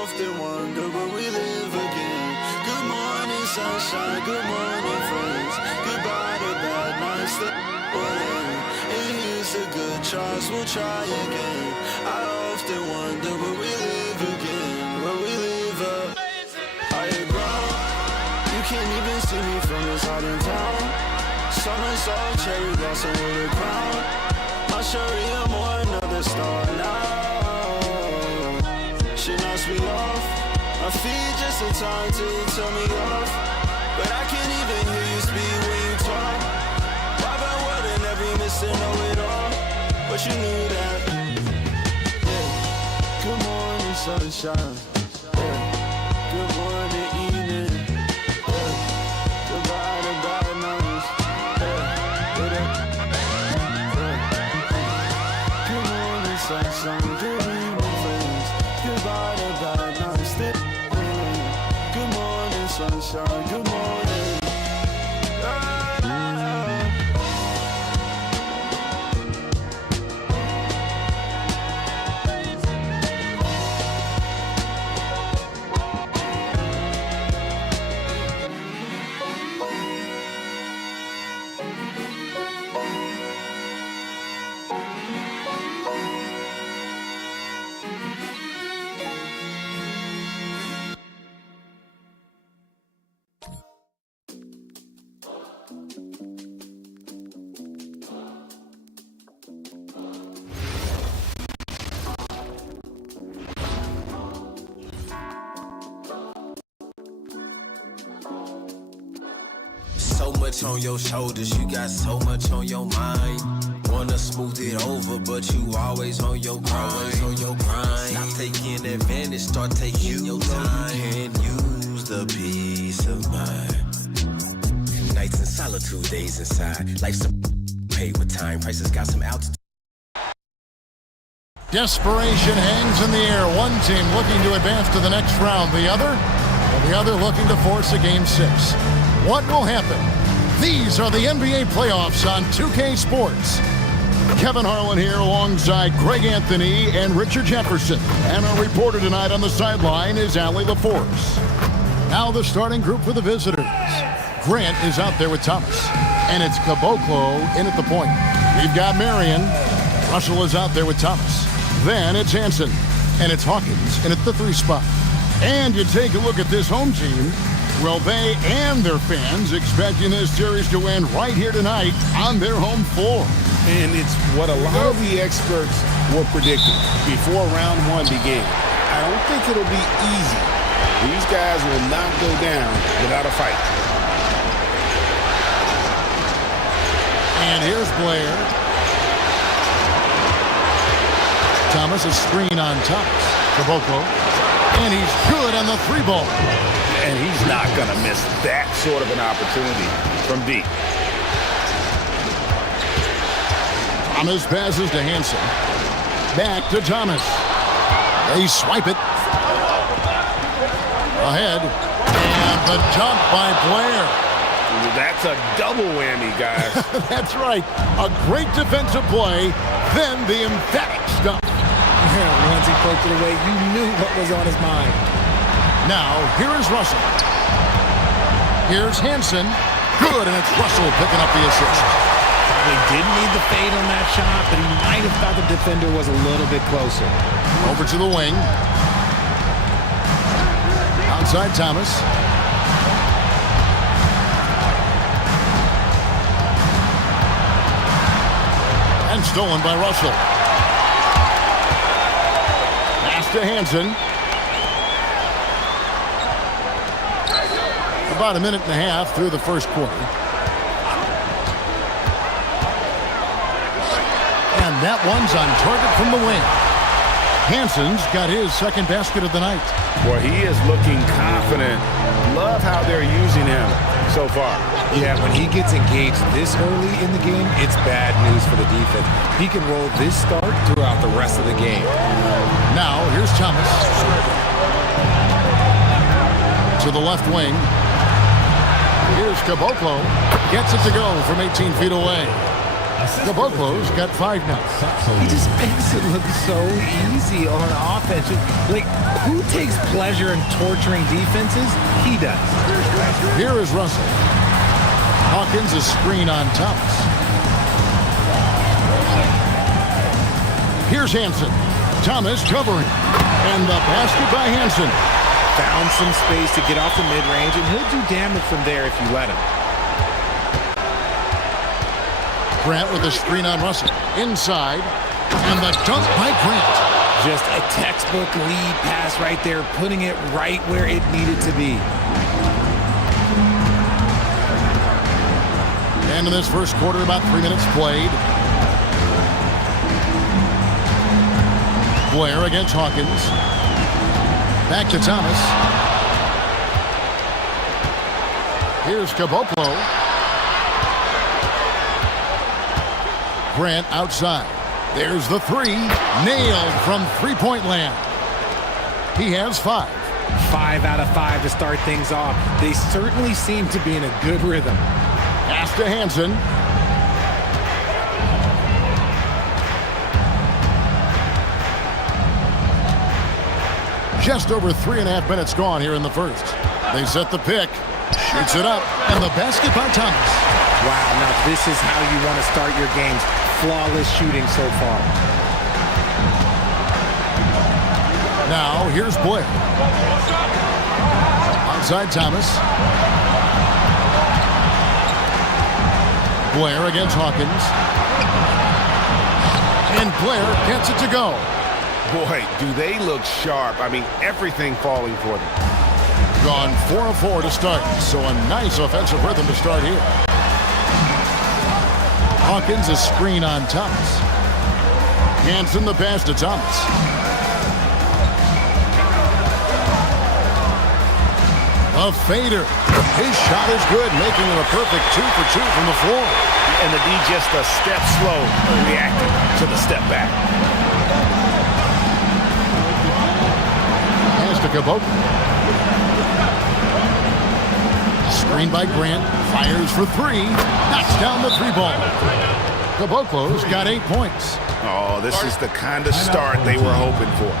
often wonder will we live again. Good morning, sunshine, good morning, friends. Goodbye to bad nights that will end. And here's a good chance, we'll try again. I often wonder will we live again. Will we live up? Higher ground. You can't even see me from this side in town. Summer soft cherry blossom with a crown. My Sharia more another star now. She knocks me off. My feet just in time to tell me off. But I can't even hear you speak when you talk. I've been word and every miss and know it all. But you knew that. Yeah. Good morning, sunshine. Yeah. Good morning, evening. Yeah. Goodbye to bad nights. Good morning, sunshine. Good evening, friends. Goodbye to bad nights. Good morning, sunshine. Good morning. So much on your shoulders, you got so much on your mind. Wanna smooth it over, but you always on your grind. Stop taking advantage, start taking your time. And use the peace of mind. Nights in solitude, days inside. Life's a paid with time. Prices got some altitude. Desperation hangs in the air. One team looking to advance to the next round. The other looking to force a game 6. What will happen? These are the NBA playoffs on 2K Sports. Kevin Harlan here alongside Greg Anthony and Richard Jefferson. And our reporter tonight on the sideline is Allie LaForce. Now the starting group for the visitors. Grant is out there with Thomas. And it's Caboclo in at the point. We've got Marion. Russell is out there with Thomas. Then it's Hansen. And it's Hawkins in at the 3 spot. And you take a look at this home team. Well, they and their fans expecting this series to end right here tonight on their home floor. And it's what a lot of the experts were predicting before round 1 began. I don't think it'll be easy. These guys will not go down without a fight. And here's Blair. Thomas, a screen on Thomas. Caboclo. And he's good on the 3 ball. And he's not going to miss that sort of an opportunity from deep. Thomas passes to Hansen. Back to Thomas. They swipe it. Ahead. And the jump by Blair. That's a double whammy, guys. That's right. A great defensive play, then the emphatic stuff. Once he poked it away, you knew what was on his mind. Now, here is Russell. Here's Hansen. Good, and it's Russell picking up the assist. He didn't need the fade on that shot, but he might have thought the defender was a little bit closer. Over to the wing. Outside Thomas. And stolen by Russell. Pass to Hansen. About a minute and a half through the first quarter. And that one's on target from the wing. Hansen's got his second basket of the night. Boy, he is looking confident. Love how they're using him so far. Yeah, when he gets engaged this early in the game, it's bad news for the defense. He can roll this start throughout the rest of the game. Now, here's Thomas. To the left wing. Here's Caboclo. Gets it to go from 18 feet away. Caboclo's got 5 now. He just makes it look so easy on offense. Like, who takes pleasure in torturing defenses? He does. Here is Russell. Hawkins is screen on Thomas. Here's Hansen. Thomas covering. And the basket by Hansen. Found some space to get off the mid-range, and he'll do damage from there if you let him. Grant with a screen on Russell. Inside. And the dunk by Grant. Just a textbook lead pass right there, putting it right where it needed to be. And in this first quarter, about 3 minutes played. Blair against Hawkins. Back to Thomas. Here's Caboclo. Grant outside. There's the three. Nailed from three-point land. He has 5. 5 out of 5 to start things off. They certainly seem to be in a good rhythm. Pass to Hansen. Just over 3.5 minutes gone here in the first. They set the pick. Shoots it up. And the basket by Thomas. Wow, now this is how you want to start your games. Flawless shooting so far. Now, here's Blair. Outside Thomas. Blair against Hawkins. And Blair gets it to go. Boy, do they look sharp. I mean, everything falling for them. Gone 4 of 4 to start, so a nice offensive rhythm to start here. Hawkins a screen on Thomas. Hansen the pass to Thomas. A fader. His shot is good, making it a perfect 2 for 2 from the floor. And the D just a step slow reacting to the step back. Pass to Caboclo. Screen by Grant. Fires for 3. Knocks down the 3 ball. Caboclo's got 8 points. Oh, this is the kind of start they were hoping for.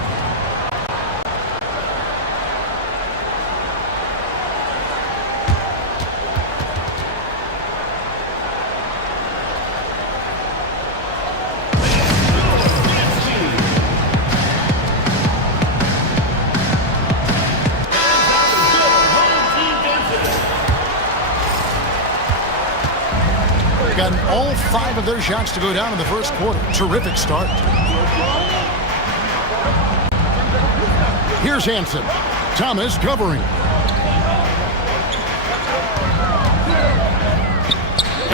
Gotten all 5 of their shots to go down in the first quarter. Terrific start. Here's Hansen. Thomas covering.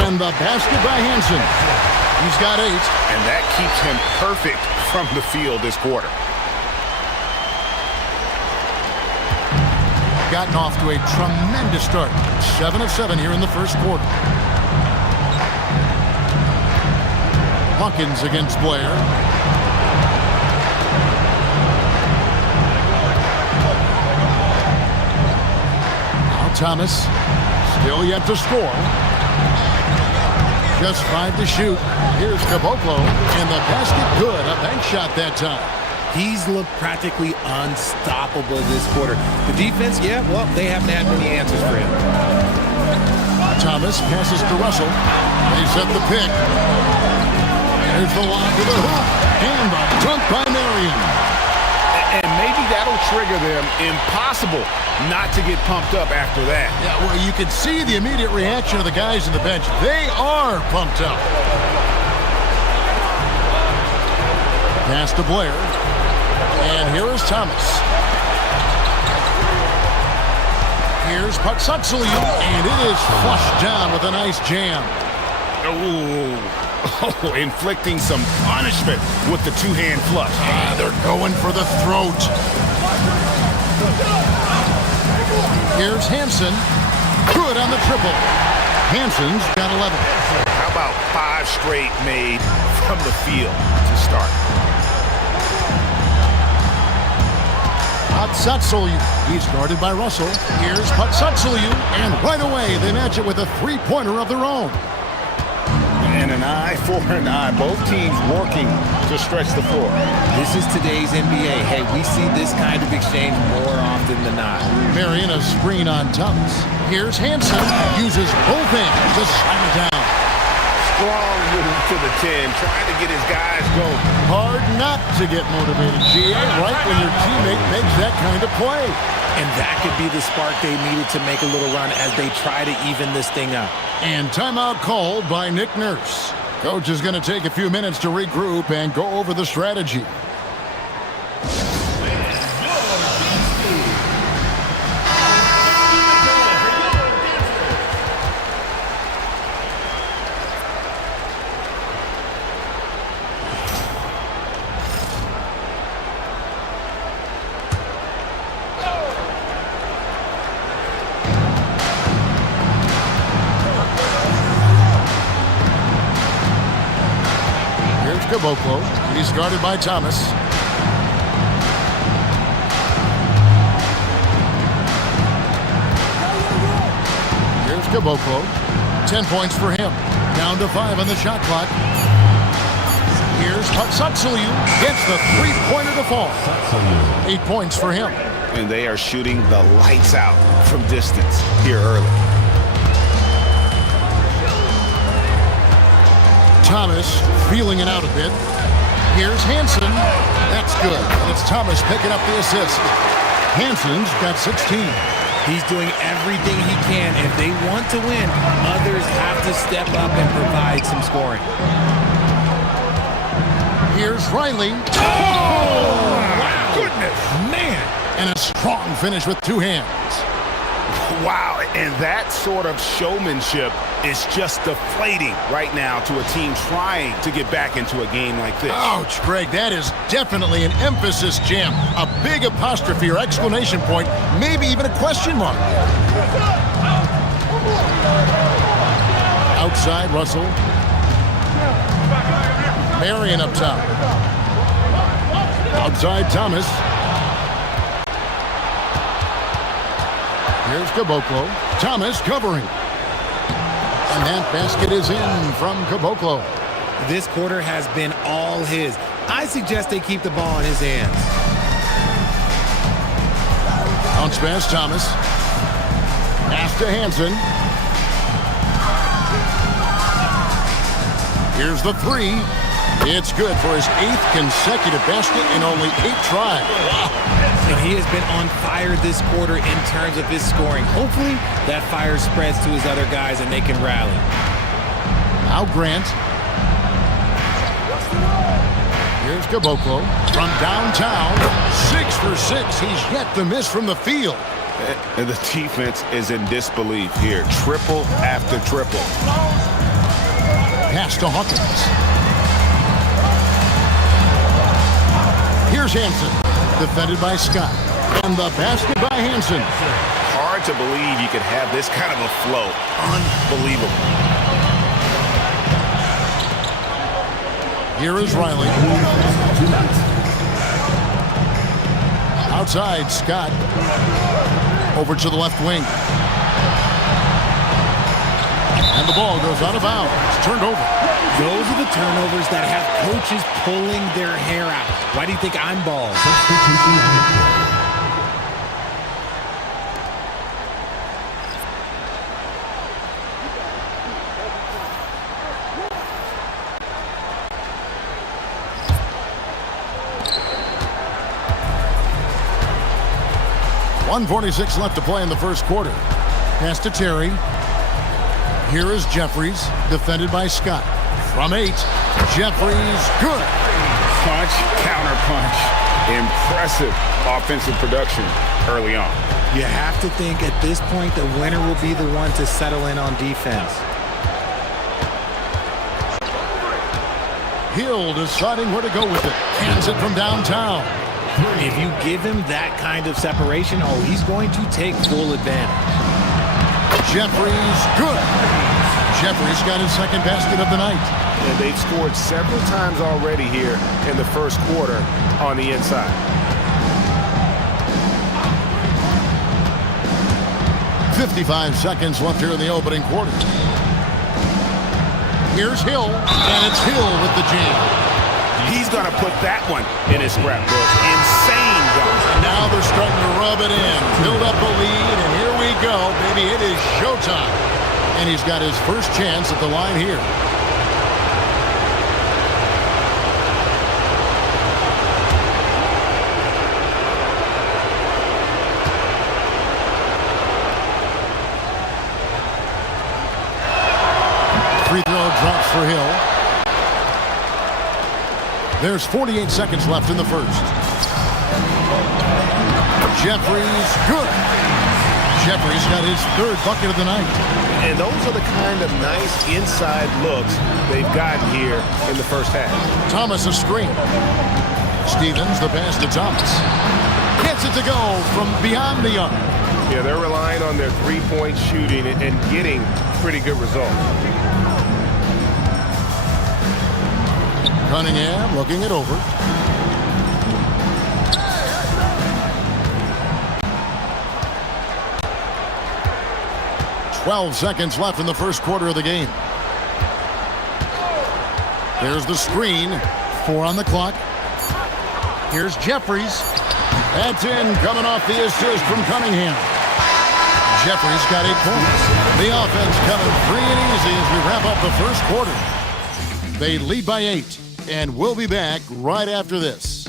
And the basket by Hansen. He's got 8. And that keeps him perfect from the field this quarter. Gotten off to a tremendous start. 7 of 7 here in the first quarter. Hawkins against Blair. Now Thomas. Still yet to score. Just 5 to shoot. Here's Caboclo. And the basket good. A bank shot that time. He's looked practically unstoppable this quarter. The defense, yeah, well, they haven't had many answers for him. Thomas passes to Russell. They set the pick. There's the lob to the hoop. And the dunk by Marion. And maybe that'll trigger them. Impossible not to get pumped up after that. Yeah, well, you can see the immediate reaction of the guys in the bench. They are pumped up. Pass to Blair. And here is Thomas. Here's Patsatsulu. And it is flushed down with a nice jam. Oh, inflicting some punishment with the two-hand flush. They're going for the throat. Here's Hansen. Good on the triple. Hansen's got 11. How about 5 straight made from the field to start? Patsatsulu. He's guarded by Russell. Here's Patsatsulu. And right away, they match it with a 3-pointer of their own. And an eye for an eye. Both teams working to stretch the floor. This is today's NBA. Hey, we see this kind of exchange more often than not. Marion a screen on Thomas. Here's Hansen. Uses both hands to slam it down. Strong move to the 10, trying to get his guys going. Hard not to get motivated, GA, right when your teammate makes that kind of play. And that could be the spark they needed to make a little run as they try to even this thing up. And timeout called by Nick Nurse. Coach is going to take a few minutes to regroup and go over the strategy. Caboclo. He's guarded by Thomas. Here's Caboclo. 10 points for him. Down to 5 on the shot clock. Here's Satsulu. Gets the three-pointer to fall. 8 points for him. And they are shooting the lights out from distance here early. Thomas feeling it out a bit. Here's Hansen. That's good. And it's Thomas picking up the assist. Hansen's got 16. He's doing everything he can. If they want to win, others have to step up and provide some scoring. Here's Riley. Oh, wow. Goodness. Man. And a strong finish with 2 hands. Wow, and that sort of showmanship is just deflating right now to a team trying to get back into a game like this. Ouch, Greg, that is definitely an emphasis jam. A big apostrophe or exclamation point, maybe even a question mark. Outside, Russell. Marion up top. Outside, Thomas. Here's Caboclo. Thomas covering. And that basket is in from Caboclo. This quarter has been all his. I suggest they keep the ball in his hands. Bounce pass, Thomas. Pass to Hansen. Here's the 3. It's good for his 8th consecutive basket in only 8 tries. And he has been on fire this quarter in terms of his scoring. Hopefully, that fire spreads to his other guys and they can rally. Now Grant. Here's Caboclo from downtown. 6 for 6. He's yet to miss from the field. And the defense is in disbelief here. Triple after triple. Pass to Hawkins. Here's Hansen. Defended by Scott. And the basket by Hansen. Hard to believe you could have this kind of a flow. Unbelievable. Here is Riley. Outside, Scott. Over to the left wing. And the ball goes out of bounds. It's turned over. Those are the turnovers that have coaches pulling their hair out. Why do you think I'm bald? .146 left to play in the first quarter. Pass to Terry. Here is Jeffries, defended by Scott. From 8, Jeffries, good. Punch, counter punch. Impressive offensive production early on. You have to think at this point the winner will be the one to settle in on defense. Hill deciding where to go with it. Hands it from downtown. If you give him that kind of separation, oh, he's going to take full advantage. Jeffries, good. Jeffries got his 2nd basket of the night. And they've scored several times already here in the first quarter on the inside. .55 seconds left here in the opening quarter. Here's Hill, and it's Hill with the jam. He's going to put that one in his scrapbook. Insane dunk. And now they're starting to rub it in. Build up a lead, and here we go, baby. It is showtime. And he's got his first chance at the line here. Free throw drops for Hill. There's 48 seconds left in the first. Jeffries, good. Jeffries got his third bucket of the night. And those are the kind of nice inside looks they've gotten here in the first half. Thomas a screen. Stevens the pass to Thomas. Gets it to go from beyond the arc. Yeah, they're relying on their three-point shooting and getting pretty good results. Cunningham looking it over. "12 seconds left in the first quarter of the game. There's the screen. 4 on the clock. Here's Jeffries. That's in, coming off the assist from Cunningham. Jeffries got 8 points. The offense coming free and easy as we wrap up the first quarter. They lead by 8. And we'll be back right after this.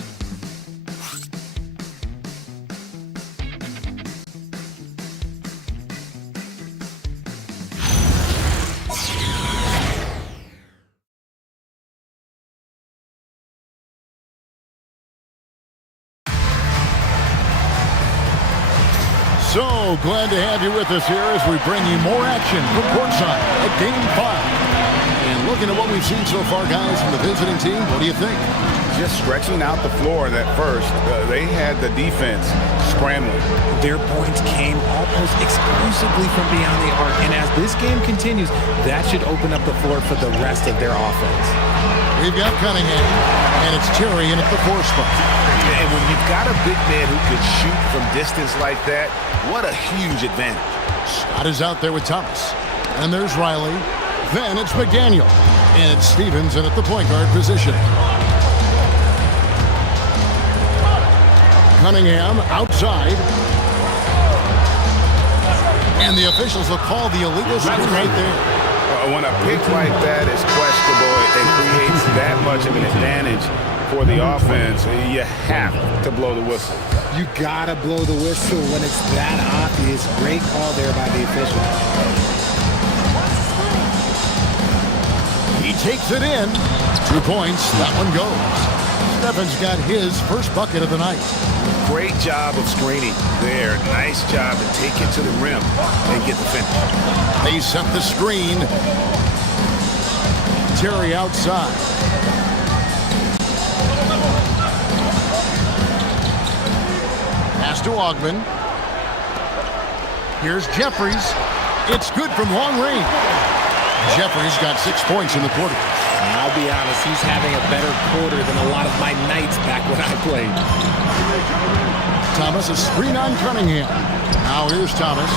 So glad to have you with us here as we bring you more action from courtside at Game 5. And looking at what we've seen so far, guys, from the visiting team, what do you think? Just stretching out the floor that first. They had the defense scrambling. Their points came almost exclusively from beyond the arc. And as this game continues, that should open up the floor for the rest of their offense. We've got Cunningham, and it's Terry in at the 4 spot. And when you've got a big man who could shoot from distance like that, what a huge advantage. Scott is out there with Thomas. And there's Riley. Then it's McDaniel. And it's Stevens in at the point guard position. Cunningham outside. And the officials will call the illegal screen right there. When a pick like that is questionable and creates that much of an advantage for the offense, you have to blow the whistle. You gotta blow the whistle when it's that obvious. Great call there by the official. He takes it in. 2 points. That one goes. Stephen's got his first bucket of the night. Great job of screening there. Nice job to take it to the rim and get the finish. They set the screen. Terry outside. Pass to Ogman. Here's Jeffries. It's good from long range. Jeffries got 6 points in the quarter. I'll be honest, he's having a better quarter than a lot of my nights back when I played. Thomas, a screen on Cunningham. Now here's Thomas.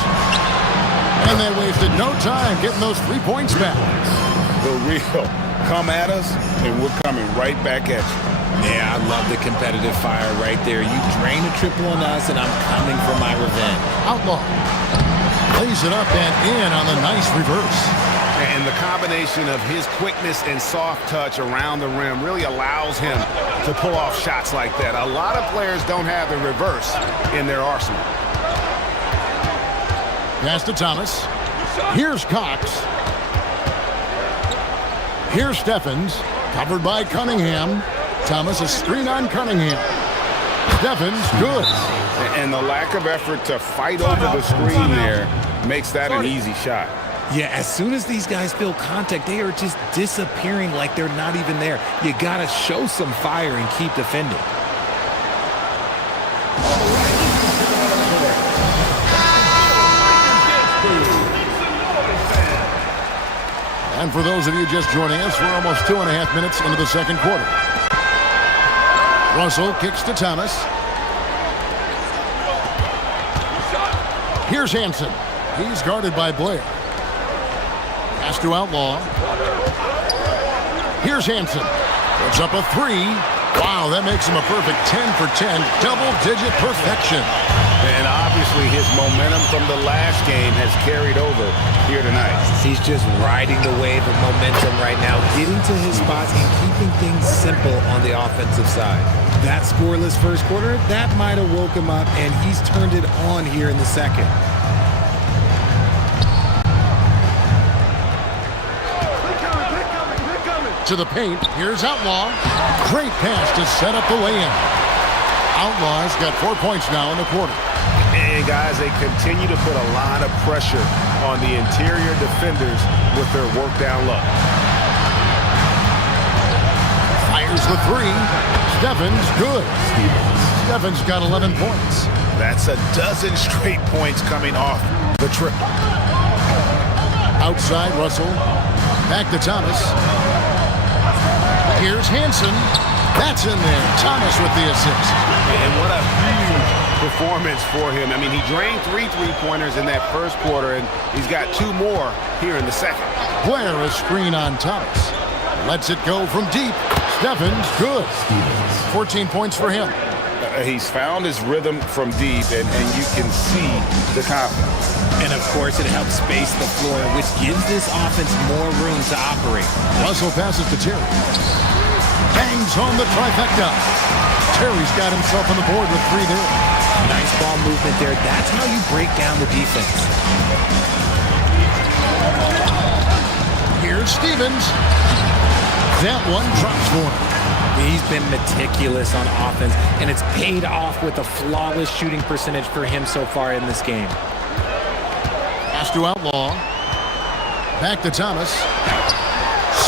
And they wasted no time getting those 3 points back. The real come at us, and we're coming right back at you. Yeah, I love the competitive fire right there. You drain a triple on us, and I'm coming for my revenge. Outlaw lays it up and in on the nice reverse. And the combination of his quickness and soft touch around the rim really allows him to pull off shots like that. A lot of players don't have the reverse in their arsenal. Pass to Thomas. Here's Cox. Here's Steffens. Covered by Cunningham. Thomas, a screen on Cunningham. Steffens, good. And the lack of effort to fight over the screen there makes that an easy shot. Yeah, as soon as these guys feel contact, they are just disappearing like they're not even there. You got to show some fire and keep defending. And for those of you just joining us, we're almost 2.5 minutes into the second quarter. Russell kicks to Thomas. Here's Hansen. He's guarded by Blair. Pass to Outlaw. Here's Hansen. Puts up a three. Wow, that makes him a perfect 10 for 10, double-digit perfection. And obviously his momentum from the last game has carried over here tonight. He's just riding the wave of momentum right now, getting to his spots and keeping things simple on the offensive side. That scoreless first quarter, that might have woke him up, and he's turned it on here in the second. To the paint, here's Outlaw. Great pass to set up the lay-in. Outlaw's got 4 points now in the quarter. And guys, they continue to put a lot of pressure on the interior defenders with their work down low. Fires the three. Stephens, good. Stephens got 11 points. That's a dozen straight points coming off the triple. Outside, Russell. Back to Thomas. Here's Hansen. That's in there. Thomas with the assist. And what a huge performance for him. I mean, he drained 3 three-pointers in that first quarter, and he's got 2 more here in the second. Blair, a screen on Thomas. Lets it go from deep. Stephens, good. 14 points for him. He's found his rhythm from deep, and you can see the confidence. And, of course, it helps space the floor, which gives this offense more room to operate. Russell passes to Terry. Bangs home the trifecta. Terry's got himself on the board with 3 there. Nice ball movement there. That's how you break down the defense. Here's Stevens. That one drops for him. He's been meticulous on offense, and it's paid off with a flawless shooting percentage for him so far in this game. Pass to Outlaw. Back to Thomas.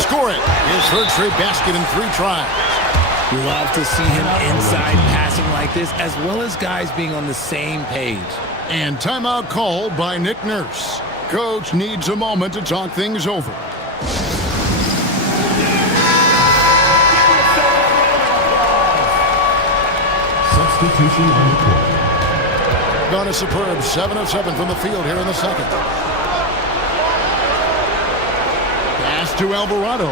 Score it. His third straight basket in 3 tries. Love to see him inside passing like this, as well as guys being on the same page. And timeout called by Nick Nurse. Coach needs a moment to talk things over. Substitution on the court. Got a superb 7 of 7 from the field here in the second. Pass to Alvarado.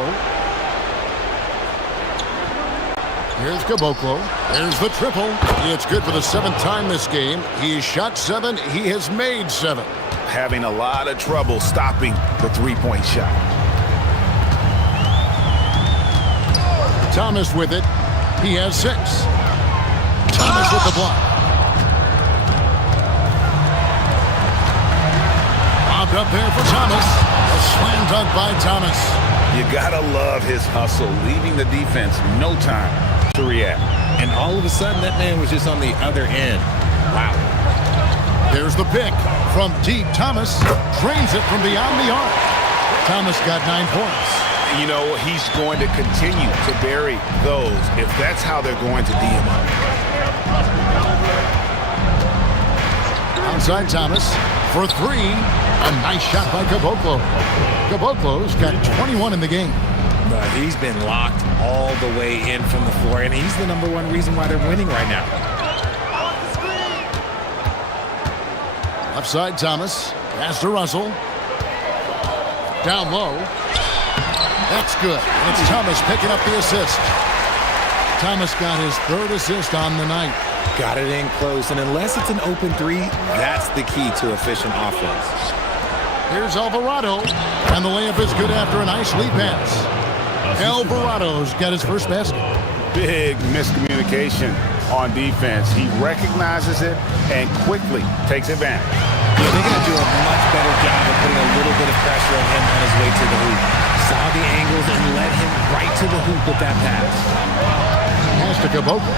Here's Caboclo. There's the triple. It's good for the 7th time this game. He shot 7. He has made 7. Having a lot of trouble stopping the three-point shot. Thomas with it. He has 6. Thomas with the block. Popped up there for Thomas. A slam dunk by Thomas. You gotta love his hustle, leaving the defense no time to react. And all of a sudden, that man was just on the other end. Wow. There's the pick. From deep, Thomas drains it from beyond the arc. Thomas got 9 points. You know, he's going to continue to bury those if that's how they're going to D him up. Outside Thomas for 3. A nice shot by Caboclo. Caboclo's got 21 in the game. But he's been locked all the way in from the floor, and he's the #1 reason why they're winning right now. Upside Thomas. Pass to Russell. Down low. That's good. And it's Thomas picking up the assist. Thomas got his 3rd assist on the night. Got it in close, and unless it's an open 3, that's the key to efficient offense. Here's Alvarado, and the layup is good after a nice lead pass. Alvarado's got his first basket. Big miscommunication on defense. He recognizes it and quickly takes advantage. Yeah, they're going to do a much better job of putting a little bit of pressure on him on his way to the hoop. Saw the angles and led him right to the hoop with that pass. Pass to Caboclo.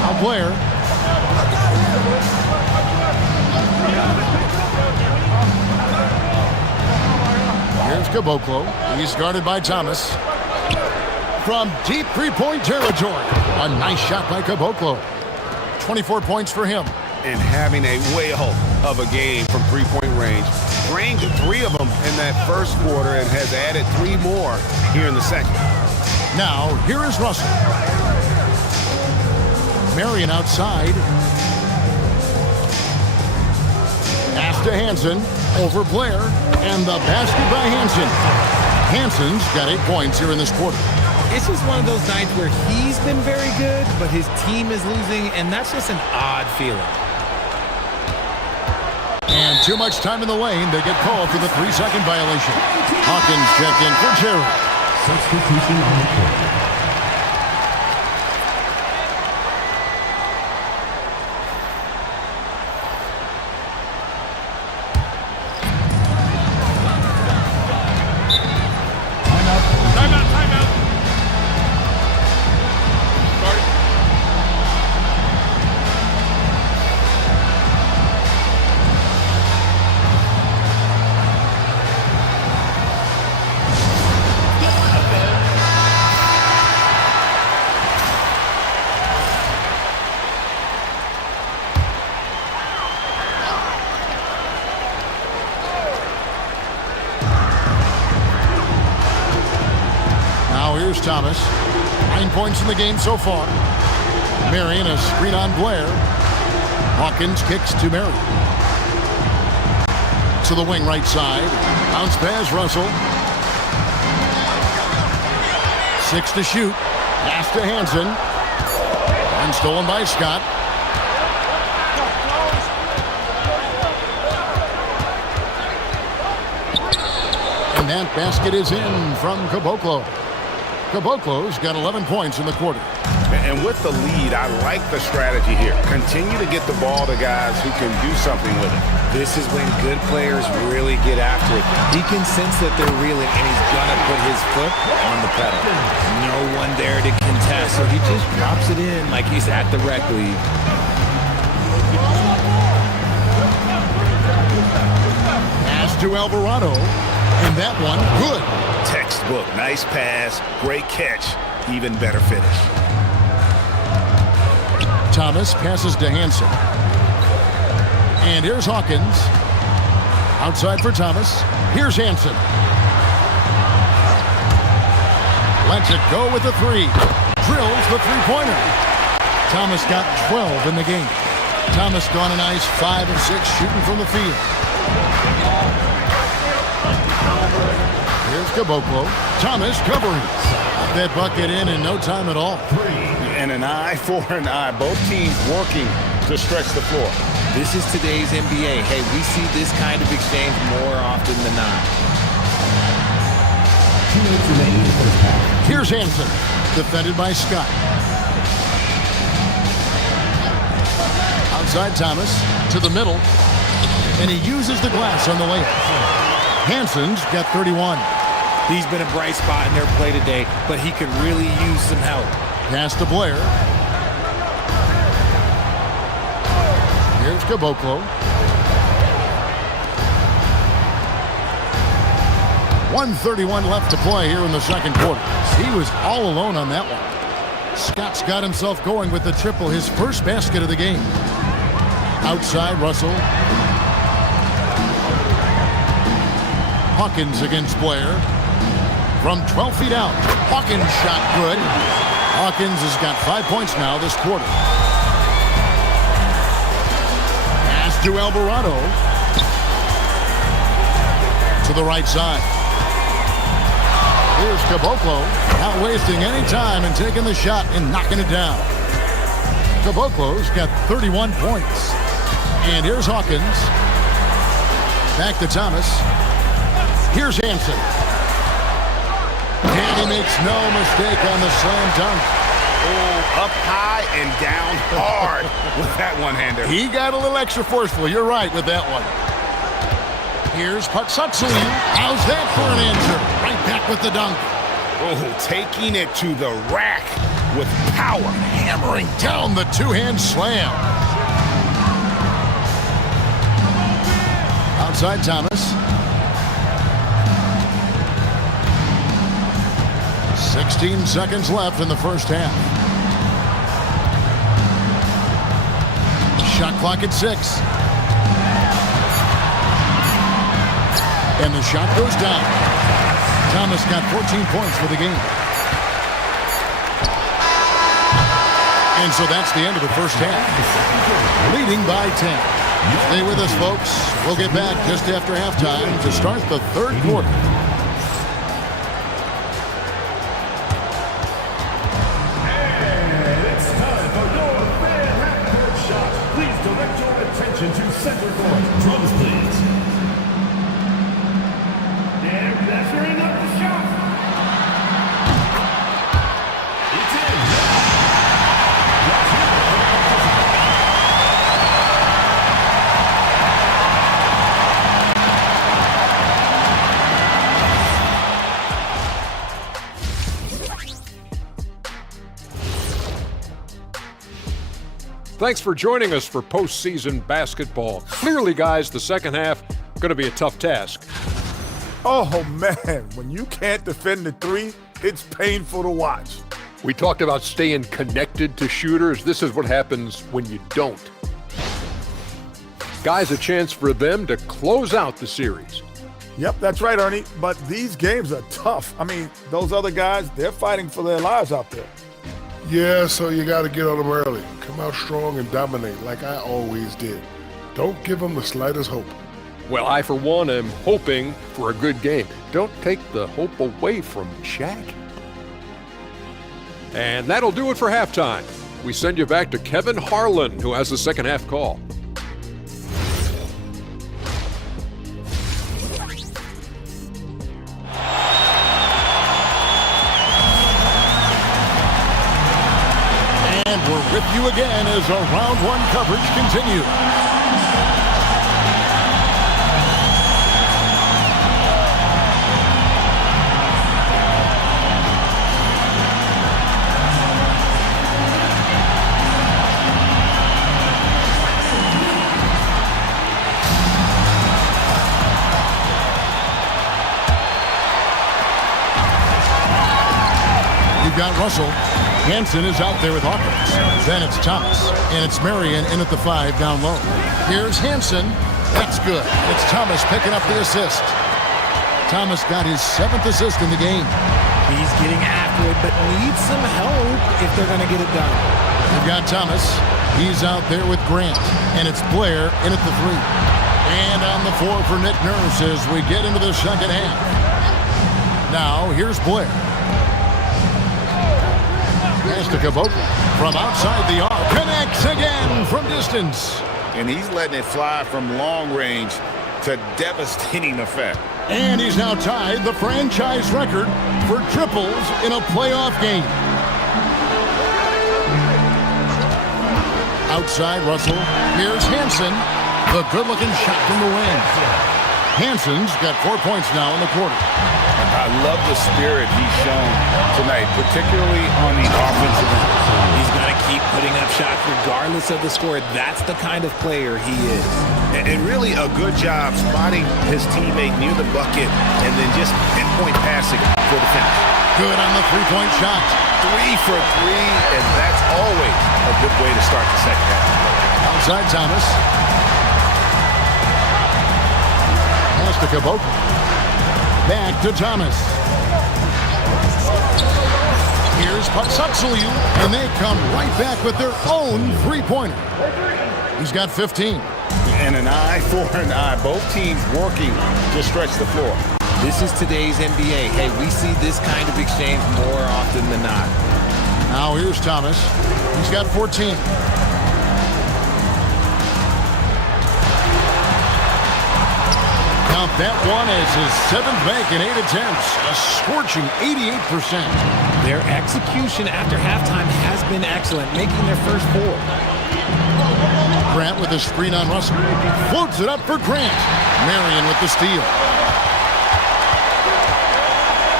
Now Blair. Here's Caboclo. He's guarded by Thomas. From deep 3-point territory. A nice shot by Caboclo. 24 points for him. And having a whale of a game from 3-point range. Drained 3 of them in that first quarter and has added 3 more here in the second. Now, here is Russell. Marion outside. Pass to Hansen. Over Blair. And the basket by Hansen. Hansen's got 8 points here in this quarter. It's just one of those nights where he's been very good, but his team is losing, and that's just an odd feeling. And too much time in the lane. They get called for the 3-second violation. Hawkins checked in for Jerry. Substitution on the court. Here's Thomas. 9 points in the game so far. Marion a screen on Blair. Hawkins kicks to Marion. To the wing right side. Bounce pass Russell. 6 to shoot. Pass to Hansen. And stolen by Scott. And that basket is in from Caboclo. Caboclo's got 11 points in the quarter. And with the lead, I like the strategy here. Continue to get the ball to guys who can do something with it. This is when good players really get after it. He can sense that they're reeling, and he's going to put his foot on the pedal. No one there to contest, so he just drops it in like he's at the rec league. Pass to Alvarado. And that one, good. Textbook. Nice pass. Great catch. Even better finish. Thomas passes to Hansen. And here's Hawkins. Outside for Thomas. Here's Hansen. Lets it go with the 3. Drills the 3-pointer. Thomas got 12 in the game. Thomas gone a nice 5 of 6 shooting from the field. Here's Caboclo. Thomas covering. That bucket in no time at all. And an eye for an eye. Both teams working to stretch the floor. This is today's NBA. Hey, we see this kind of exchange more often than not. 2 minutes remaining in the first half. Here's Hansen. Defended by Scott. Outside Thomas. To the middle. And he uses the glass on the layup. Hansen's got 31. He's been a bright spot in their play today, but he could really use some help. Pass to Blair. Here's Caboclo. 1:31 left to play here in the second quarter. He was all alone on that one. Scott's got himself going with the triple, his first basket of the game. Outside, Russell. Hawkins against Blair. From 12 feet out. Hawkins shot good. Hawkins has got 5 points now this quarter. Pass to Alvarado. To the right side. Here's Caboclo. Not wasting any time and taking the shot and knocking it down. Caboclo's got 31 points. And here's Hawkins. Back to Thomas. Here's Hansen. And he makes no mistake on the slam dunk. Oh, up high and down hard with that one-hander. He got a little extra forceful. You're right with that one. Here's Patsatsui. How's that for an answer? Right back with the dunk. Oh, taking it to the rack with power. Hammering down the two-hand slam. Outside Thomas. 16 seconds left in the first half. Shot clock at 6. And the shot goes down. Thomas got 14 points for the game. And so that's the end of the first half. Leading by 10. Stay with us, folks. We'll get back just after halftime to start the third quarter. Attention to center court. Drums, please. They're measuring up the shot. It's in. Thanks for joining us for postseason basketball. Clearly, guys, the second half going to be a tough task. Oh, man, when you can't defend the three, it's painful to watch. We talked about staying connected to shooters. This is what happens when you don't. Guys, a chance for them to close out the series. Yep, that's right, Ernie. But these games are tough. I mean, those other guys, they're fighting for their lives out there. Yeah, so you got to get on them early. Come out strong and dominate like I always did. Don't give them the slightest hope. Well, I, for one, am hoping for a good game. Don't take the hope away from Shaq. And that'll do it for halftime. We send you back to Kevin Harlan, who has the second half call. And we're with you again as our round one coverage continues. You've got Russell. Hansen is out there with Hawkins. Then it's Thomas. And it's Marion in at the 5 down low. Here's Hansen. That's good. It's Thomas picking up the assist. Thomas got his 7th assist in the game. He's getting after it, but needs some help if they're going to get it done. You've got Thomas. He's out there with Grant. And it's Blair in at the 3. And on the 4 for Nick Nurse as we get into the second half. Now, here's Blair. Pass to Caboclo from outside the arc. Connects again from distance. And he's letting it fly from long range to devastating effect. And he's now tied the franchise record for triples in a playoff game. Outside Russell. Here's Hansen. The good-looking shot from the wing. Hansen's got 4 points now in the quarter. I love the spirit he's shown tonight, particularly on the offensive end. He's got to keep putting up shots regardless of the score. That's the kind of player he is. And really a good job spotting his teammate near the bucket and then just pinpoint passing for the finish. Good on the three-point shot. 3 for 3, and that's always a good way to start the second half. Outside Thomas. Pass to Caboclo. Back to Thomas. Here's Patsatsuliu, and they come right back with their own three-pointer. He's got 15. And an eye for an eye. Both teams working to stretch the floor. This is today's NBA. Hey, we see this kind of exchange more often than not. Now here's Thomas. He's got 14. Count that one as his 7th make in 8 attempts. A scorching 88%. Their execution after halftime has been excellent, making their first 4. Grant with a screen on Russell. Floats it up for Grant. Marion with the steal.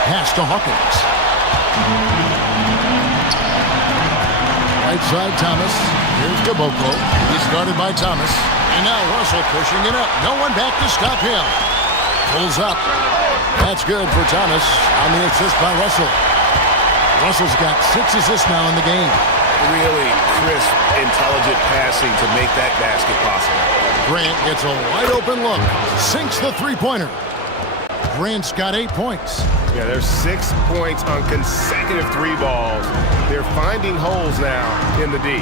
Pass to Hawkins. Right side Thomas. Here's Caboclo. He's guarded by Thomas. And now Russell pushing it up. No one back to stop him. Pulls up. That's good for Thomas on the assist by Russell. Russell's got 6 assists now in the game. Really crisp, intelligent passing to make that basket possible. Grant gets a wide open look. Sinks the three-pointer. Grant's got 8 points. Yeah, there's 6 points on consecutive 3 balls. They're finding holes now in the D.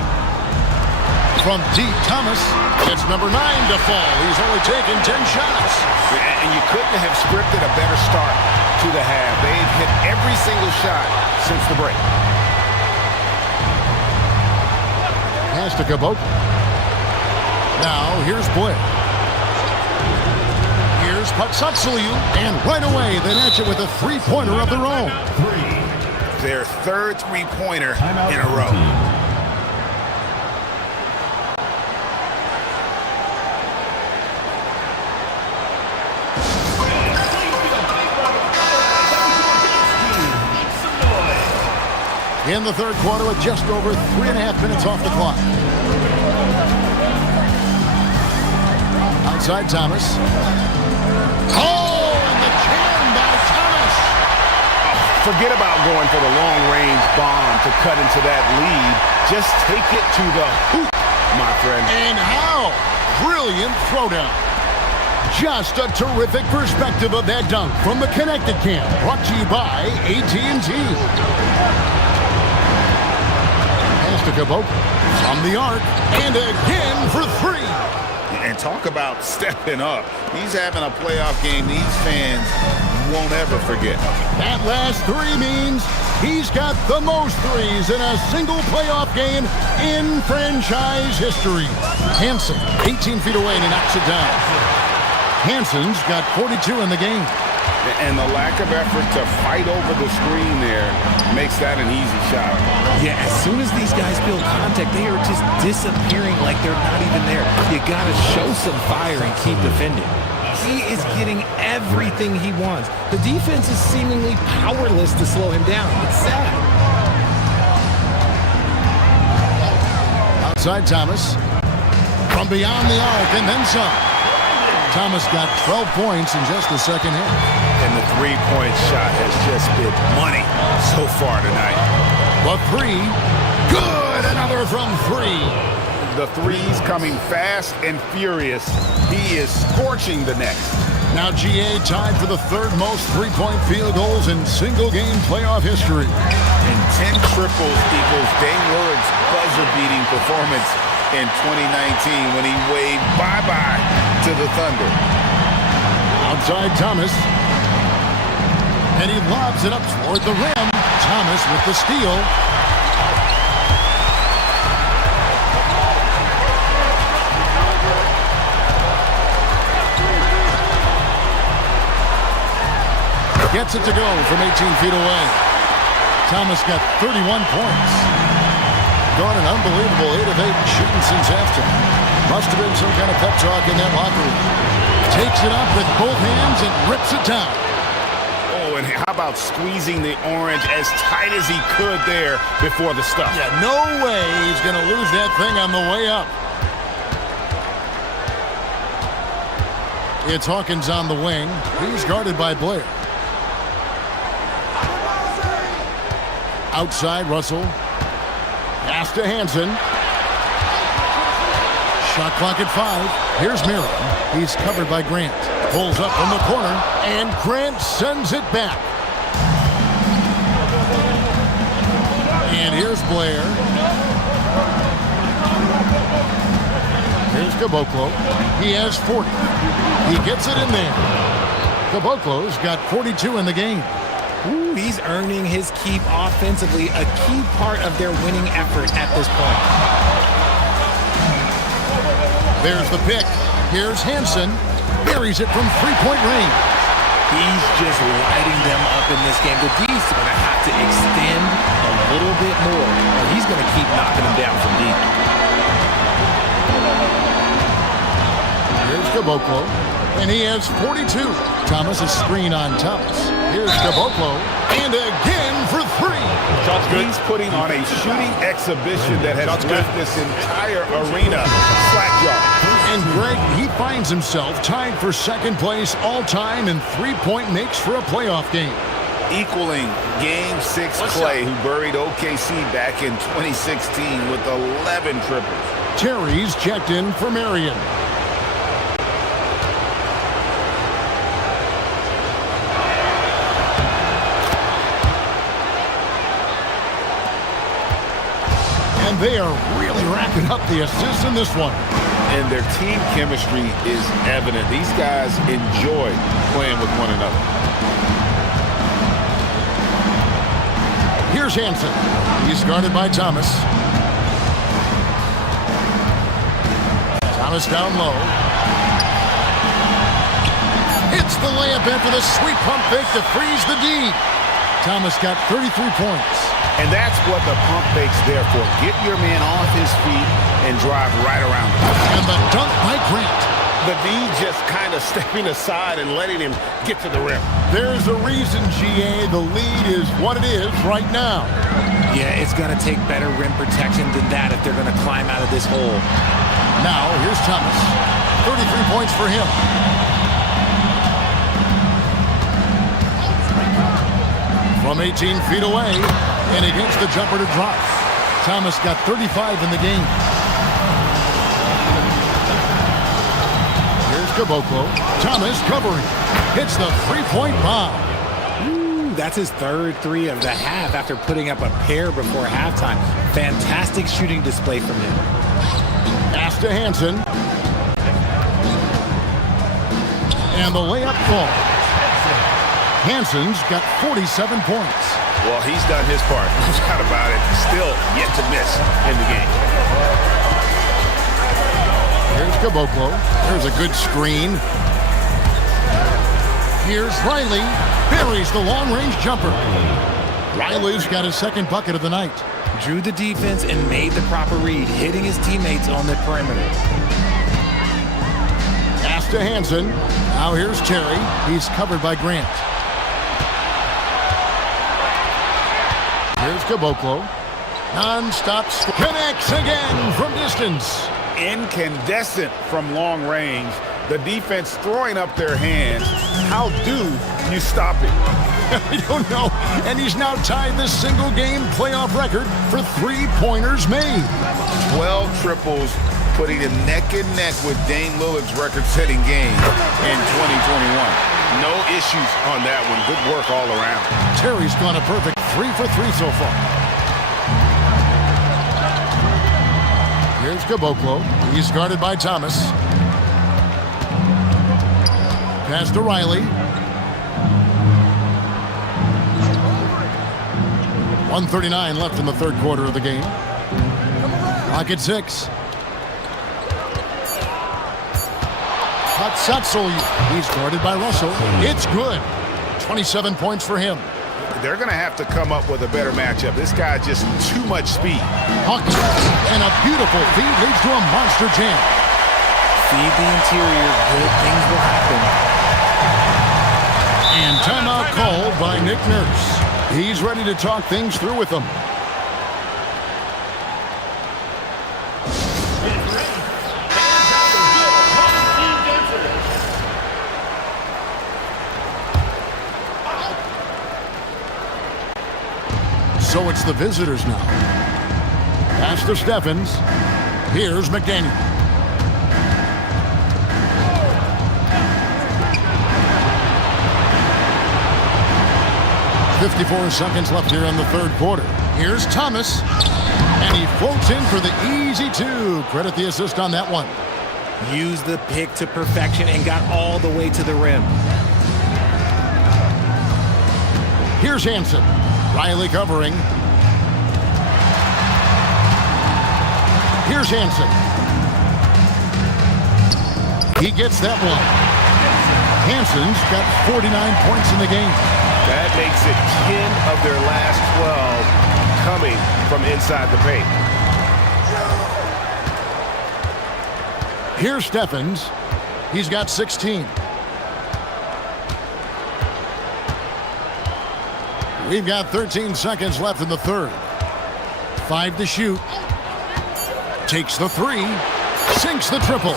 From deep, Thomas gets number 9 to fall. He's only taken 10 shots. And you couldn't have scripted a better start to the half. They've hit every single shot since the break. Pass to Caboclo. Now, here's Blair. Here's Patsatsaliu, and right away, they match it with a three-pointer of their own. Their third three-pointer in a row. In the third quarter with just over 3.5 minutes off the clock. Outside Thomas. Oh, and the jam by Thomas. Forget about going for the long-range bomb to cut into that lead. Just take it to the hoop, my friend. And how? Brilliant throwdown. Just a terrific perspective of that dunk from the Connected Camp. Brought to you by AT&T. To Caboclo from the arc, and again for three. And talk about stepping up. He's having a playoff game these fans won't ever forget. That last three means he's got the most threes in a single playoff game in franchise history. Hansen, 18 feet away, and he knocks it down. Hansen's got 42 in the game. And the lack of effort to fight over the screen there makes that an easy shot. Yeah, as soon as these guys feel contact, they are just disappearing like they're not even there. You got to show some fire and keep defending. He is getting everything he wants. The defense is seemingly powerless to slow him down. It's sad. Outside Thomas. From beyond the arc and then some. Thomas got 12 points in just the second half. And the three-point shot has just been money so far tonight. The three, good, another from three. The threes coming fast and furious. He is scorching the next. Now GA tied for the third most three-point field goals in single-game playoff history. And 10 triples equals Dame Lillard's buzzer-beating performance in 2019 when he waved bye-bye to the Thunder. Outside Thomas. And he lobs it up toward the rim. Thomas with the steal. Gets it to go from 18 feet away. Thomas got 31 points. Gone an unbelievable 8 of 8 shooting since halftime. Must have been some kind of pep talk in that locker room. Takes it up with both hands and rips it down. Oh, and how about squeezing the orange as tight as he could there before the stuff? Yeah, no way he's going to lose that thing on the way up. It's Hawkins on the wing. He's guarded by Blair. Outside, Russell. Pass to Hansen. Shot clock at 5. Here's Mira. He's covered by Grant. Pulls up from the corner, and Grant sends it back. And here's Blair. Here's Caboclo. He has 40. He gets it in there. Caboclo's got 42 in the game. Ooh, he's earning his keep offensively, a key part of their winning effort at this point. There's the pick. Here's Hansen. Buries it from three-point range. He's just lighting them up in this game. The D's going to have to extend a little bit more, or he's going to keep knocking them down from deep. Here's Caboclo, and he has 42. Thomas is screen on Thomas. Here's Caboclo, and again for 3. Shot's good. He's putting on a shooting exhibition that has left this entire arena slack-jawed. And Greg, he finds himself tied for second place all-time in three-point makes for a playoff game. Equaling Game 6 Clay, who buried OKC back in 2016 with 11 triples. Terry's checked in for Marion. And they are really racking up the assists in this one. And their team chemistry is evident. These guys enjoy playing with one another. Here's Hansen. He's guarded by Thomas. Thomas down low. Hits the layup after the sweet pump fake to freeze the D. Thomas got 33 points. And that's what the pump fake's there for. Get your man off his feet and drive right around him. And the dunk by Grant. The D just kind of stepping aside and letting him get to the rim. There's a reason, GA, the lead is what it is right now. Yeah, it's going to take better rim protection than that if they're going to climb out of this hole. Now, here's Thomas. 33 points for him. From 18 feet away, and he gets the jumper to drop. Thomas got 35 in the game. Here's Caboclo. Thomas covering. Hits the three-point bomb. Ooh, that's his third three of the half after putting up a pair before halftime. Fantastic shooting display from him. Pass to Hansen. And the layup falls. Hansen's got 47 points. Well, he's done his part. No doubt about it. Still yet to miss in the game. Here's Caboclo. There's a good screen. Here's Riley. Buries the long-range jumper. Riley's got his second bucket of the night. Drew the defense and made the proper read, hitting his teammates on the perimeter. Pass to Hansen. Now here's Terry. He's covered by Grant. Here's Caboclo. Non-stop. Connects again from distance. Incandescent from long range. The defense throwing up their hands. How do you stop it? I don't know. And he's now tied the single-game playoff record for three-pointers made. 12 triples, putting him neck and neck with Dame Lillard's record-setting game in 2021. No issues on that one. Good work all around. Terry's gone a perfect 3 for 3 so far. Here's Caboclo. He's guarded by Thomas. Pass to Riley. 1:39 left in the third quarter of the game. Clock at 6. Hatsatsul. He's guarded by Russell. It's good. 27 points for him. They're going to have to come up with a better matchup. This guy just too much speed. Hawkins. And a beautiful feed leads to a monster jam. Feed the interior. Good things will happen. And timeout called by Nick Nurse. He's ready to talk things through with them. So it's the visitors now. Pass to Steffens. Here's McDaniel. .54 seconds left here in the third quarter. Here's Thomas. And he floats in for the easy two. Credit the assist on that one. Used the pick to perfection and got all the way to the rim. Here's Hansen. Riley covering. Here's Hansen. He gets that one. Hansen's got 49 points in the game. That makes it 10 of their last 12 coming from inside the paint. Here's Steffens. He's got 16. We've got 13 seconds left in the third. 5 to shoot. Takes the three. Sinks the triple.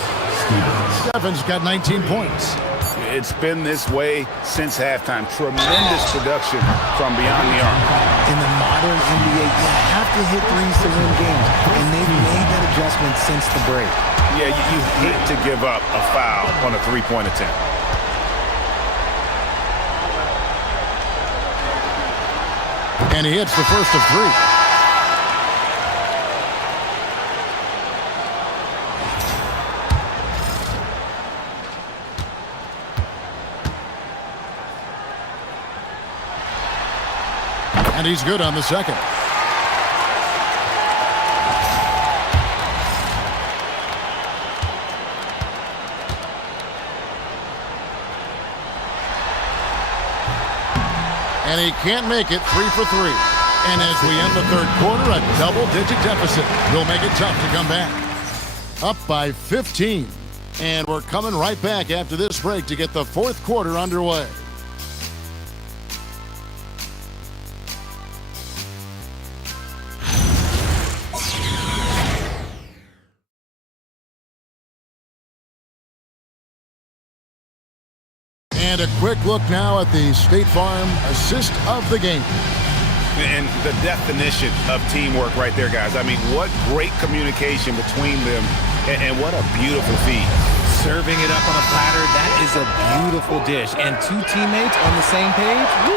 Steffens got 19 points. It's been this way since halftime. Tremendous production from beyond the arc. In the modern NBA, you have to hit threes to win games, and they've made that adjustment since the break. Yeah, you hate to give up a foul on a three-point attempt. And he hits the first of 3. And he's good on the second. and he can't make it 3 for 3. And as we end the third quarter, a double-digit deficit will make it tough to come back. Up by 15. And we're coming right back after this break to get the fourth quarter underway. And a quick look now at the State Farm assist of the game. And the definition of teamwork right there, guys. I mean, what great communication between them, and what a beautiful feed. Serving it up on a platter, that is a beautiful dish. And two teammates on the same page. Woo.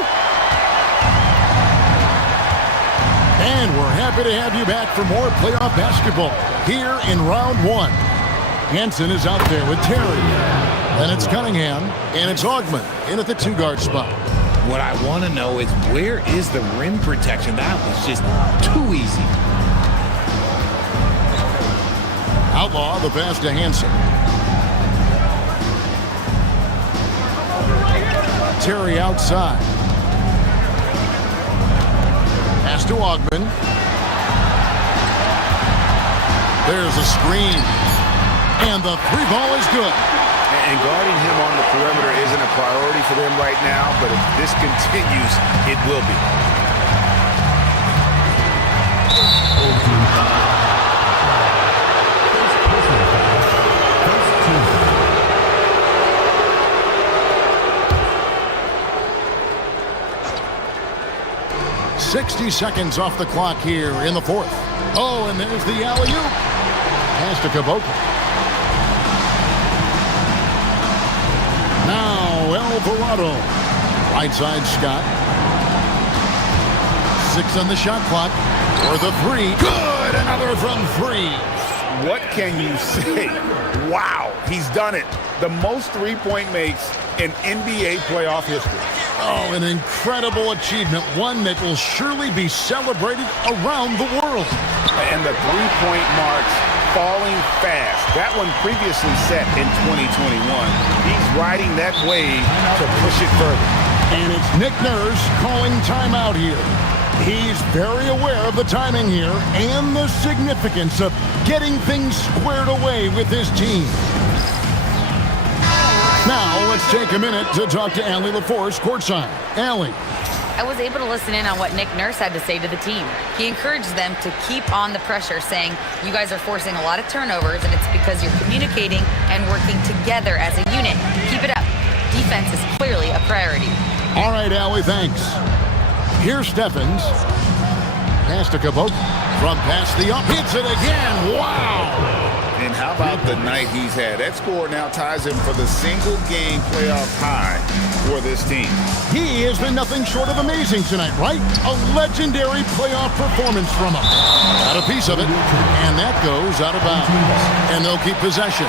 And we're happy to have you back for more playoff basketball here in round one. Hansen is out there with Terry. Then it's Cunningham, and it's Augman in at the two-guard spot. What I want to know is, where is the rim protection? That was just too easy. Outlaw the pass to Hansen. Terry outside. Pass to Augman. There's a screen. And the three ball is good. And guarding him on the perimeter isn't a priority for them right now, but if this continues, it will be. .60 seconds off the clock here in the fourth. Oh, and there's the alley-oop. Pass to Caboclo. Now Alvarado. Right side Scott. 6 on the shot clock. For the three. Good! Another from 3. What can you say? Wow, he's done it. The most three-point makes in NBA playoff history. Oh, an incredible achievement. One that will surely be celebrated around the world. And the three-point marks falling fast. That one previously set in 2021. He's riding that wave to push it further. And it's Nick Nurse calling timeout here. He's very aware of the timing here and the significance of getting things squared away with his team. Now, let's take a minute to talk to Allie LaForce courtside. Allie. I was able to listen in on what Nick Nurse had to say to the team. He encouraged them to keep on the pressure, saying, you guys are forcing a lot of turnovers, and it's because you're communicating and working together as a unit. Keep it up. Defense is clearly a priority. All right, Allie, thanks. Here's Steffens. Pass to Caboclo. From past the up. Hits it again. Wow. And how about the night he's had? That score now ties him for the single-game playoff high for this team. He has been nothing short of amazing tonight, right? A legendary playoff performance from him. Got a piece of it, and that goes out of bounds. And they'll keep possession.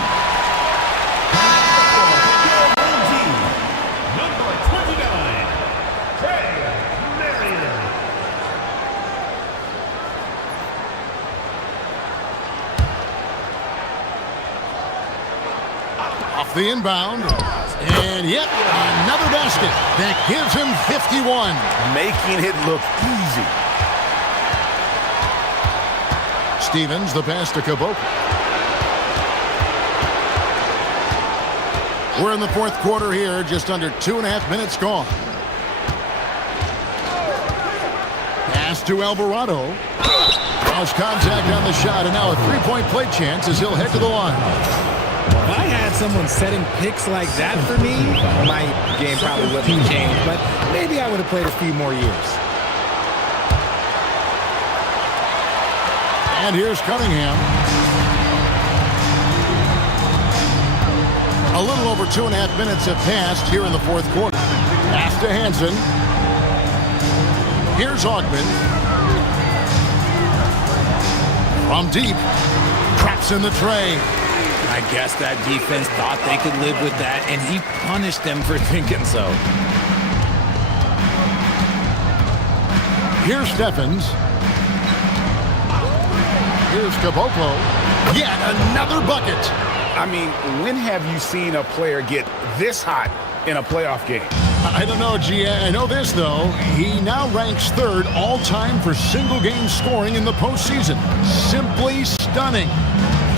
The inbound, and yet another basket that gives him 51. Making it look easy. Stevens, the pass to Caboclo. We're in the fourth quarter here, just under 2.5 minutes gone. Pass to Alvarado. Lost contact on the shot, and now a three-point play chance as he'll head to the line. If I had someone setting picks like that for me, my game probably wouldn't have changed, but maybe I would have played a few more years. And here's Cunningham. A little over 2.5 minutes have passed here in the fourth quarter. Pass to Hansen. Here's Augman. From deep. Traps in the tray. I guess that defense thought they could live with that, and he punished them for thinking so. Here's Steffens. Here's Caboclo. Yet another bucket. I mean, when have you seen a player get this hot in a playoff game? I don't know, G. I know this, though. He now ranks third all-time for single-game scoring in the postseason. Simply stunning.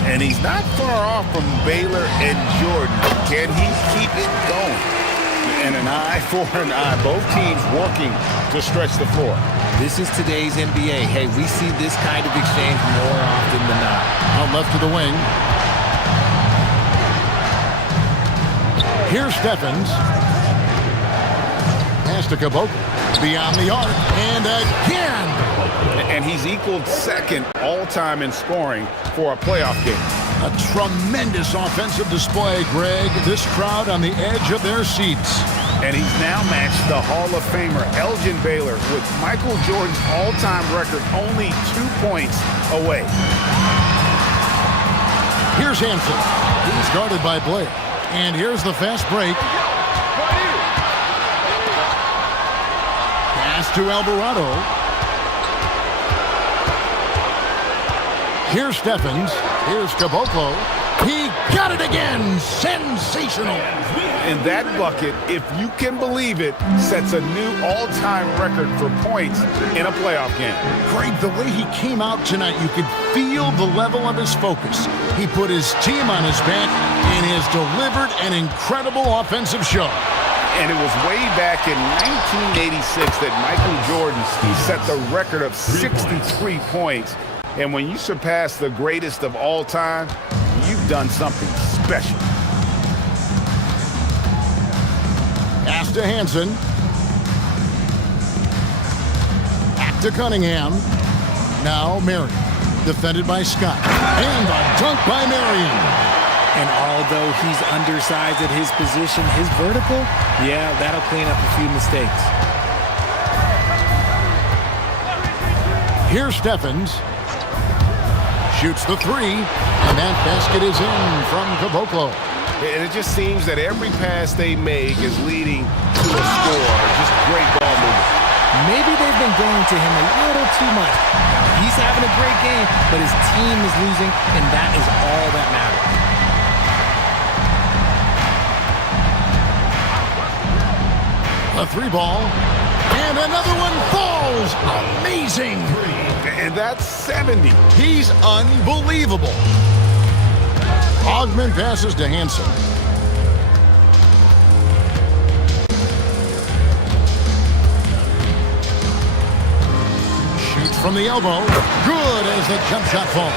And he's not far off from Baylor and Jordan. Can he keep it going? And an eye for an eye. Both teams working to stretch the floor. This is today's NBA. Hey, we see this kind of exchange more often than not. Out left to the wing. Here's Stephens. Pass to Caboclo. Beyond the arc. And again. And he's equaled second all-time in scoring for a playoff game. A tremendous offensive display, Greg. This crowd on the edge of their seats. And he's now matched the Hall of Famer Elgin Baylor with Michael Jordan's all-time record only 2 points away. Here's Hansen. He's guarded by Blair. And here's the fast break. Pass to Alvarado. Here's Stephens. Here's Caboclo. He got it again. Sensational. And that bucket, if you can believe it, sets a new all-time record for points in a playoff game. Greg, the way he came out tonight, you could feel the level of his focus. He put his team on his back and has delivered an incredible offensive show. And it was way back in 1986 that Michael Jordan set the record of 63 points. And when you surpass the greatest of all time, you've done something special. Pass to Hansen. Back to Cunningham. Now Marion. Defended by Scott. And a dunk by Marion. And although he's undersized at his position, his vertical, yeah, that'll clean up a few mistakes. Here's Stephens. Shoots the three, and that basket is in from Caboclo. And it just seems that every pass they make is leading to a score. Just great ball movement. Maybe they've been going to him a little too much. Now, he's having a great game, but his team is losing, and that is all that matters. A three ball, and another one falls. Amazing. And that's 70. He's unbelievable. Hogman passes to Hansen. Shoots from the elbow. Good as the jump shot falls.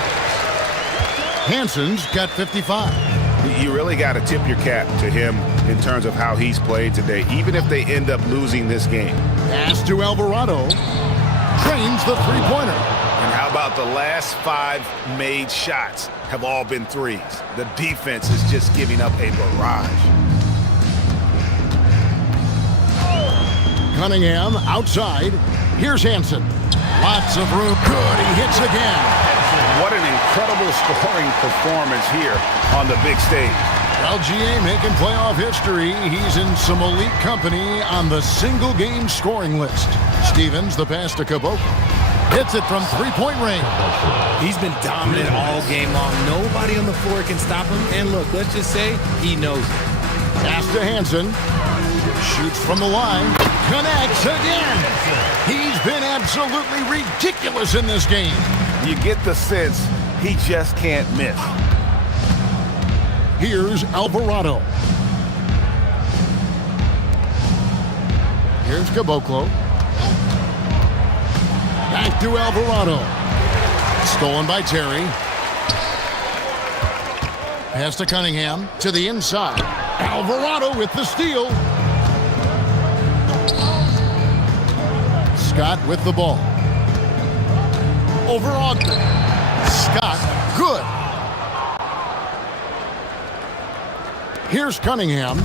Hansen's got 55. You really got to tip your cap to him in terms of how he's played today, even if they end up losing this game. Pass to Alvarado. Trains the three-pointer. And how about the last 5 made shots have all been threes? The defense is just giving up a barrage. Cunningham outside. Here's Hansen. Lots of room. Good. He hits again. What an incredible scoring performance here on the big stage. LGA making playoff history. He's in some elite company on the single-game scoring list. Stevens, the pass to Caboclo. Hits it from three-point range. He's been dominant all game long. Nobody on the floor can stop him. And look, let's just say he knows it. Pass to Hansen. Shoots from the line. Connects again. He's been absolutely ridiculous in this game. You get the sense he just can't miss. Here's Alvarado. Here's Caboclo. Back to Alvarado. Stolen by Terry. Pass to Cunningham. To the inside. Alvarado with the steal. Scott with the ball. Over Ogden. Scott, good. Here's Cunningham.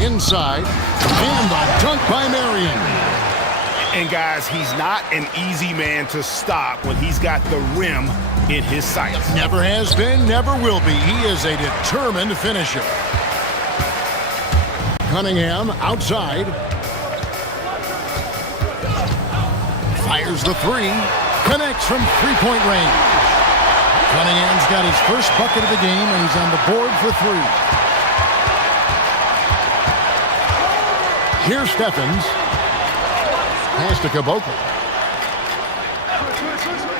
Inside. And a dunk by Marion. And guys, he's not an easy man to stop when he's got the rim in his sights. Never has been, never will be. He is a determined finisher. Cunningham outside. Fires the three. connects from three-point range. Cunningham's got his first bucket of the game, and he's on the board for three. Here's Stephens. Pass to Caboclo.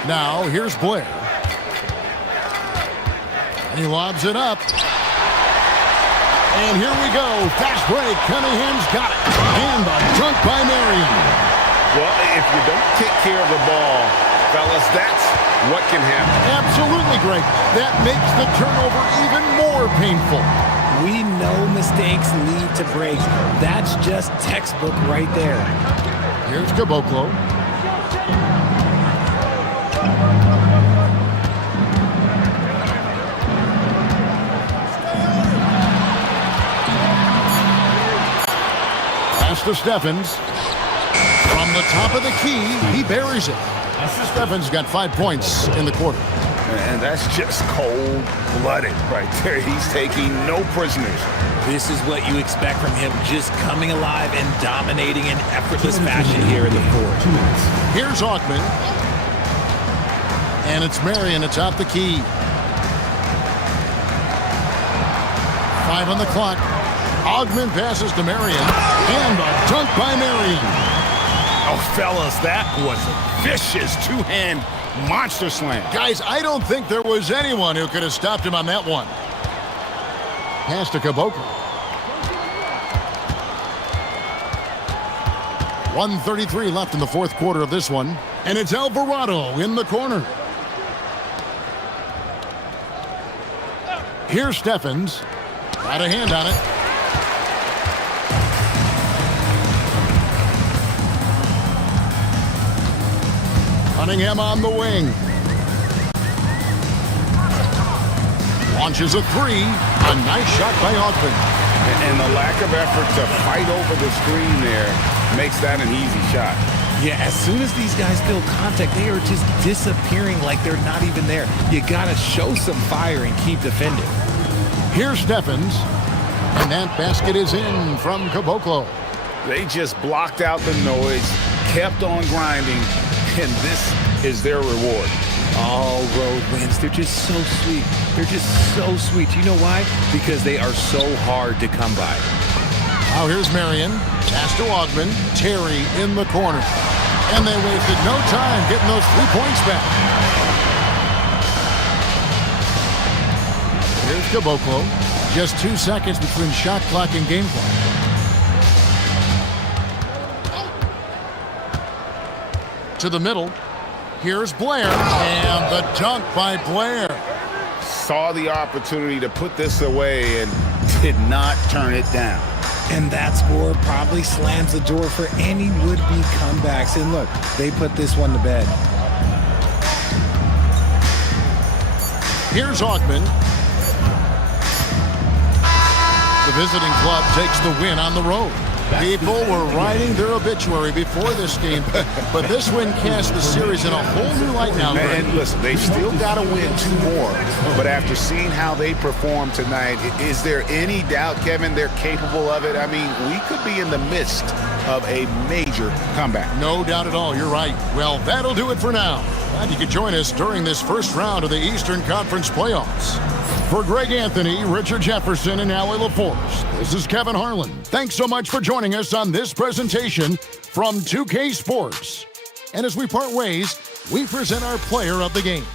Now, here's Blair. And he lobs it up. And here we go. Fast break. Cunningham's got it. And a dunk by Marion. Well, if you don't take care of the ball, fellas, that's what can happen. Absolutely, Greg. That makes the turnover even more painful. We know mistakes lead to breaks. That's just textbook right there. Here's Caboclo. Pass to Stephens. From the top of the key, he buries it. Stephens got 5 points in the quarter. And that's just cold-blooded right there. He's taking no prisoners. This is what you expect from him, just coming alive and dominating in effortless fashion here in the fourth. Here's Augman. And it's Marion atop the key. 5 on the clock. Augman passes to Marion. And a dunk by Marion. Oh, fellas, that was a vicious two-hand monster slam. Guys, I don't think there was anyone who could have stopped him on that one. Pass to Caboclo. 1:33 left in the fourth quarter of this one. And it's Alvarado in the corner. Here's Stephens. Got a hand on it. Cunningham on the wing. Launches a three. A nice shot by Augman. And the lack of effort to fight over the screen there makes that an easy shot. Yeah, as soon as these guys feel contact, they are just disappearing like they're not even there. You got to show some fire and keep defending. Here's Stephens. And that basket is in from Caboclo. They just blocked out the noise, kept on grinding, and this is their reward. All road wins. They're just so sweet. They're just so sweet. You know why? Because they are so hard to come by. Now here's Marion. Pass to Augman. Terry in the corner. And they wasted no time getting those 3 points back. Here's Caboclo. Just 2 seconds between shot clock and game clock. To the middle. Here's Blair. And the dunk by Blair. Saw the opportunity to put this away and did not turn it down. And that score probably slams the door for any would-be comebacks. And look, they put this one to bed. Here's Augman. The visiting club takes the win on the road. People were writing their obituary before this game, but this win cast the series in a whole new light now. And listen, they've still got to win 2 more, but after seeing how they performed tonight, is there any doubt, Kevin, they're capable of it? I mean, we could be in the midst of a major comeback. No doubt at all. You're right. Well, that'll do it for now. Glad you could join us during this first round of the Eastern Conference playoffs. For Greg Anthony, Richard Jefferson, and Allie LaForce, this is Kevin Harlan. Thanks so much for joining us on this presentation from 2K Sports. And as we part ways, we present our player of the game.